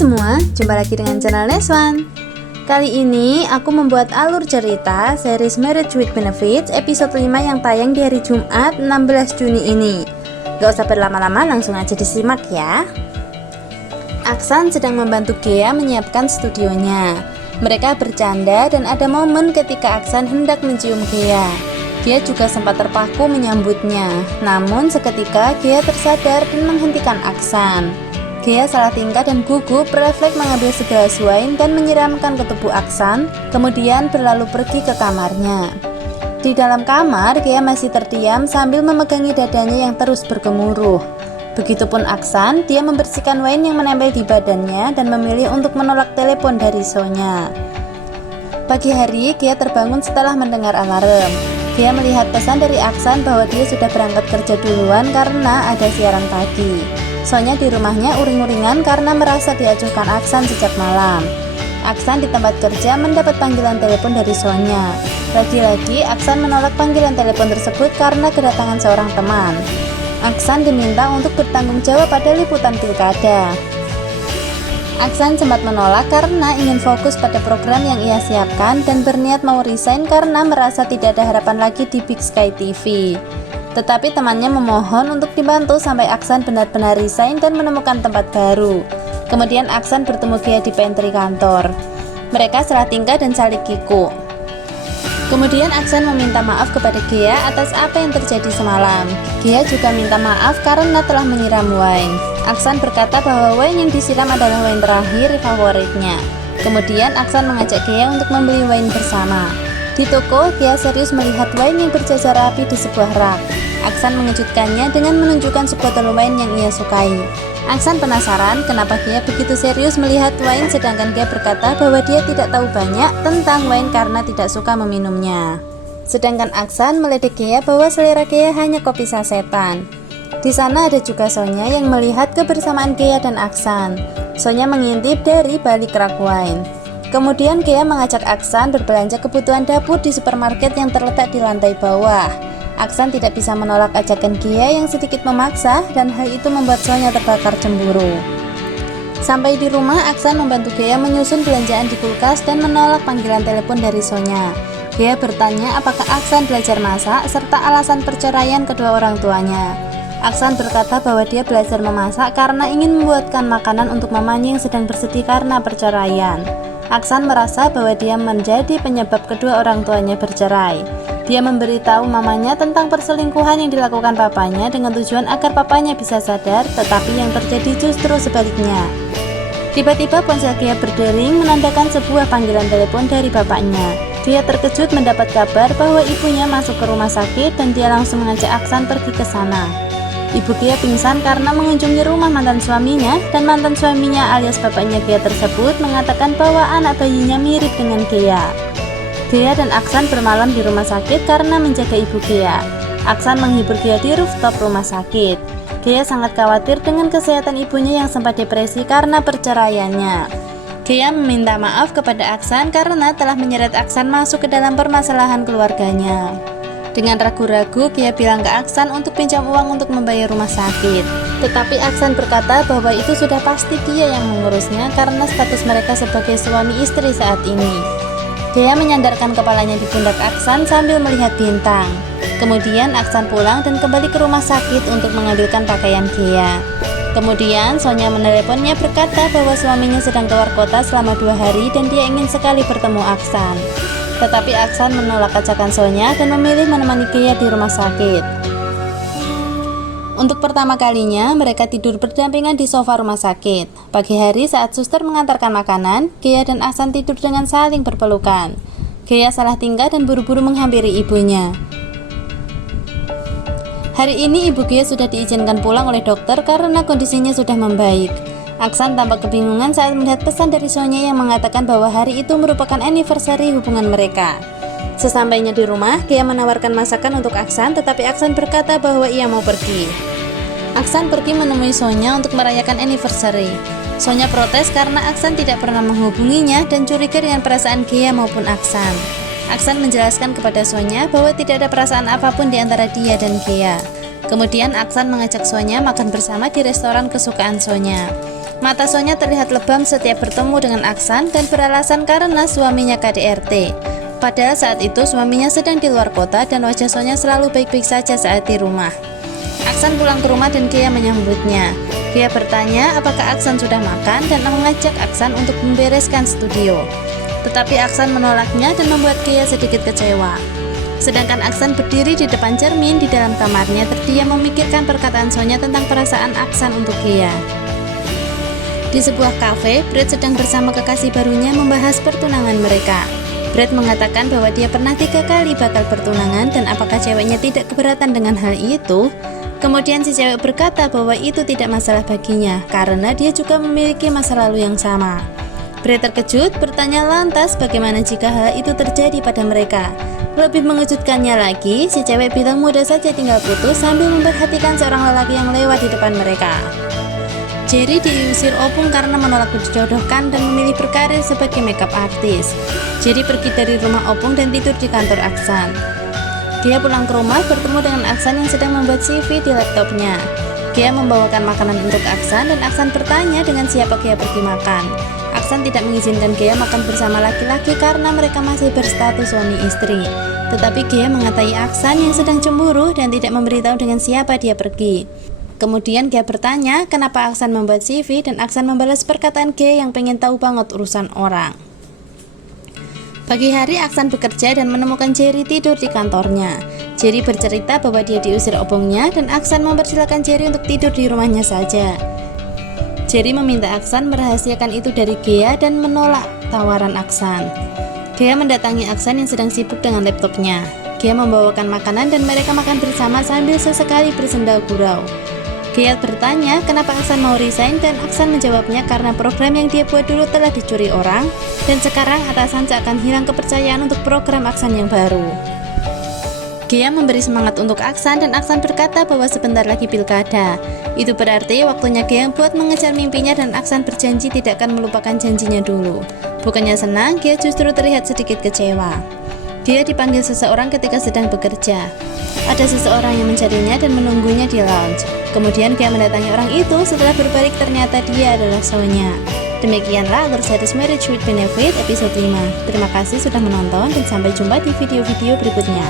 semua, jumpa lagi dengan channel Neswan. Kali ini aku membuat alur cerita series Marriage with Benefits episode 5 yang tayang di hari Jumat 16 Juni ini. Gak usah berlama-lama, langsung aja disimak ya. Aksan sedang membantu Gea menyiapkan studionya. Mereka bercanda dan ada momen ketika Aksan hendak mencium Gea. Gea juga sempat terpaku menyambutnya, namun seketika Gea tersadar dan menghentikan Aksan. Gea salah tingkah dan gugup, refleks mengambil segelas wine dan menyiramkan ke tubuh Aksan, kemudian berlalu pergi ke kamarnya. Di dalam kamar, Gea masih terdiam sambil memegangi dadanya yang terus bergemuruh. Begitupun Aksan, dia membersihkan wine yang menempel di badannya dan memilih untuk menolak telepon dari Sonya. Pagi hari, Gea terbangun setelah mendengar alarm. Gea melihat pesan dari Aksan bahwa dia sudah berangkat kerja duluan karena ada siaran pagi. Sonya di rumahnya uring-uringan karena merasa diacuhkan Aksan sejak malam. Aksan di tempat kerja mendapat panggilan telepon dari Sonya. Lagi-lagi Aksan menolak panggilan telepon tersebut karena kedatangan seorang teman. Aksan diminta untuk bertanggung jawab pada liputan pilkada. Aksan sempat menolak karena ingin fokus pada program yang ia siapkan dan berniat mau resign karena merasa tidak ada harapan lagi di Big Sky TV. Tetapi temannya memohon untuk dibantu sampai Aksan benar-benar resign dan menemukan tempat baru. Kemudian Aksan bertemu Gea di pantry kantor. Mereka salah tingkah dan saling kikuk. Kemudian Aksan meminta maaf kepada Gea atas apa yang terjadi semalam. Gea juga minta maaf karena telah menyiram wine. Aksan berkata bahwa wine yang disiram adalah wine terakhir favoritnya. Kemudian Aksan mengajak Gea untuk membeli wine bersama. Di toko, Gea serius melihat wine yang berjajar rapi di sebuah rak. Aksan mengejutkannya dengan menunjukkan sebotol wine yang ia sukai. Aksan penasaran kenapa Gea begitu serius melihat wine, sedangkan Gea berkata bahwa dia tidak tahu banyak tentang wine karena tidak suka meminumnya. Sedangkan Aksan meledek Gea bahwa selera Gea hanya kopi sasetan. Di sana ada juga Sonya yang melihat kebersamaan Gea dan Aksan. Sonya mengintip dari balik rak wine. Kemudian Gea mengajak Aksan berbelanja kebutuhan dapur di supermarket yang terletak di lantai bawah. Aksan tidak bisa menolak ajakan Gea yang sedikit memaksa dan hal itu membuat Sonya terbakar cemburu. Sampai di rumah, Aksan membantu Gea menyusun belanjaan di kulkas dan menolak panggilan telepon dari Sonya. Gea bertanya apakah Aksan belajar masak serta alasan perceraian kedua orang tuanya. Aksan berkata bahwa dia belajar memasak karena ingin membuatkan makanan untuk mamanya yang sedang bersedih karena perceraian. Aksan merasa bahwa dia menjadi penyebab kedua orang tuanya bercerai. Dia memberitahu mamanya tentang perselingkuhan yang dilakukan papanya dengan tujuan agar papanya bisa sadar, tetapi yang terjadi justru sebaliknya. Tiba-tiba ponsel Gea berdering menandakan sebuah panggilan telepon dari bapaknya. Dia terkejut mendapat kabar bahwa ibunya masuk ke rumah sakit dan dia langsung mengajak Aksan pergi ke sana. Ibu Gea pingsan karena mengunjungi rumah mantan suaminya, dan mantan suaminya alias bapaknya Gea tersebut mengatakan bahwa anak bayinya mirip dengan Gea. Gea dan Aksan bermalam di rumah sakit karena menjaga ibu Gea. Aksan menghibur Gea di rooftop rumah sakit. Gea sangat khawatir dengan kesehatan ibunya yang sempat depresi karena perceraiannya. Gea meminta maaf kepada Aksan karena telah menyeret Aksan masuk ke dalam permasalahan keluarganya. Dengan ragu-ragu, Gea bilang ke Aksan untuk pinjam uang untuk membayar rumah sakit. Tetapi Aksan berkata bahwa itu sudah pasti dia yang mengurusnya karena status mereka sebagai suami istri saat ini. Gea menyandarkan kepalanya di pundak Aksan sambil melihat bintang. Kemudian Aksan pulang dan kembali ke rumah sakit untuk mengambilkan pakaian Gea. Kemudian Sonya meneleponnya berkata bahwa suaminya sedang keluar kota selama 2 hari dan dia ingin sekali bertemu Aksan. Tetapi Aksan menolak ajakan Sonya dan memilih menemani Gea di rumah sakit. Untuk pertama kalinya, mereka tidur berdampingan di sofa rumah sakit. Pagi hari saat suster mengantarkan makanan, Gea dan Aksan tidur dengan saling berpelukan. Gea salah tingkah dan buru-buru menghampiri ibunya. Hari ini ibu Gea sudah diizinkan pulang oleh dokter karena kondisinya sudah membaik. Aksan tampak kebingungan saat melihat pesan dari Sonya yang mengatakan bahwa hari itu merupakan anniversary hubungan mereka. Sesampainya di rumah, Gea menawarkan masakan untuk Aksan, tetapi Aksan berkata bahwa ia mau pergi. Aksan pergi menemui Sonya untuk merayakan anniversary. Sonya protes karena Aksan tidak pernah menghubunginya dan curiga dengan perasaan Gea maupun Aksan. Aksan menjelaskan kepada Sonya bahwa tidak ada perasaan apapun di antara dia dan Gea. Kemudian Aksan mengajak Sonya makan bersama di restoran kesukaan Sonya. Mata Sonya terlihat lebam setiap bertemu dengan Aksan dan beralasan karena suaminya KDRT. Padahal saat itu suaminya sedang di luar kota dan wajah Sonya selalu baik-baik saja saat di rumah. Aksan pulang ke rumah dan Gea menyambutnya. Gea bertanya apakah Aksan sudah makan dan mengajak Aksan untuk membereskan studio. Tetapi Aksan menolaknya dan membuat Gea sedikit kecewa. Sedangkan Aksan berdiri di depan cermin di dalam kamarnya terdiam memikirkan perkataan Sonya tentang perasaan Aksan untuk Gea. Di sebuah kafe, Brad sedang bersama kekasih barunya membahas pertunangan mereka. Brad mengatakan bahwa dia pernah 3 kali batal pertunangan dan apakah ceweknya tidak keberatan dengan hal itu. Kemudian si cewek berkata bahwa itu tidak masalah baginya karena dia juga memiliki masa lalu yang sama. Brad terkejut, bertanya lantas bagaimana jika hal itu terjadi pada mereka. Lebih mengejutkannya lagi, si cewek bilang mudah saja tinggal putus sambil memperhatikan seorang lelaki yang lewat di depan mereka. Jerry diusir Opung karena menolak dijodohkan dan memilih berkarir sebagai makeup artist. Jerry pergi dari rumah Opung dan tidur di kantor Aksan. Gea pulang ke rumah bertemu dengan Aksan yang sedang membuat CV di laptopnya. Gea membawakan makanan untuk Aksan dan Aksan bertanya dengan siapa Gea pergi makan. Aksan tidak mengizinkan Gea makan bersama laki-laki karena mereka masih berstatus suami istri. Tetapi Gea mengatai Aksan yang sedang cemburu dan tidak memberitahu dengan siapa dia pergi. Kemudian Gea bertanya kenapa Aksan membuat CV dan Aksan membalas perkataan Gea yang pengen tahu banget urusan orang. Pagi hari Aksan bekerja dan menemukan Jerry tidur di kantornya. Jerry bercerita bahwa dia diusir Opungnya dan Aksan mempersilahkan Jerry untuk tidur di rumahnya saja. Jerry meminta Aksan merahasiakan itu dari Gea dan menolak tawaran Aksan. Gea mendatangi Aksan yang sedang sibuk dengan laptopnya. Gea membawakan makanan dan mereka makan bersama sambil sesekali bersenda gurau. Gea bertanya kenapa Aksan mau resign dan Aksan menjawabnya karena program yang dia buat dulu telah dicuri orang dan sekarang atasan seakan hilang kepercayaan untuk program Aksan yang baru. Gea memberi semangat untuk Aksan dan Aksan berkata bahwa sebentar lagi pilkada. Itu berarti waktunya Gea buat mengejar mimpinya dan Aksan berjanji tidak akan melupakan janjinya dulu. Bukannya senang, Gea justru terlihat sedikit kecewa. Dia dipanggil seseorang ketika sedang bekerja. Ada seseorang yang mencarinya dan menunggunya di lounge. Kemudian Gea mendatangi orang itu, setelah berbalik ternyata dia adalah Sonya. Demikianlah alur series Marriage with Benefit episode 5. Terima kasih sudah menonton dan sampai jumpa di video-video berikutnya.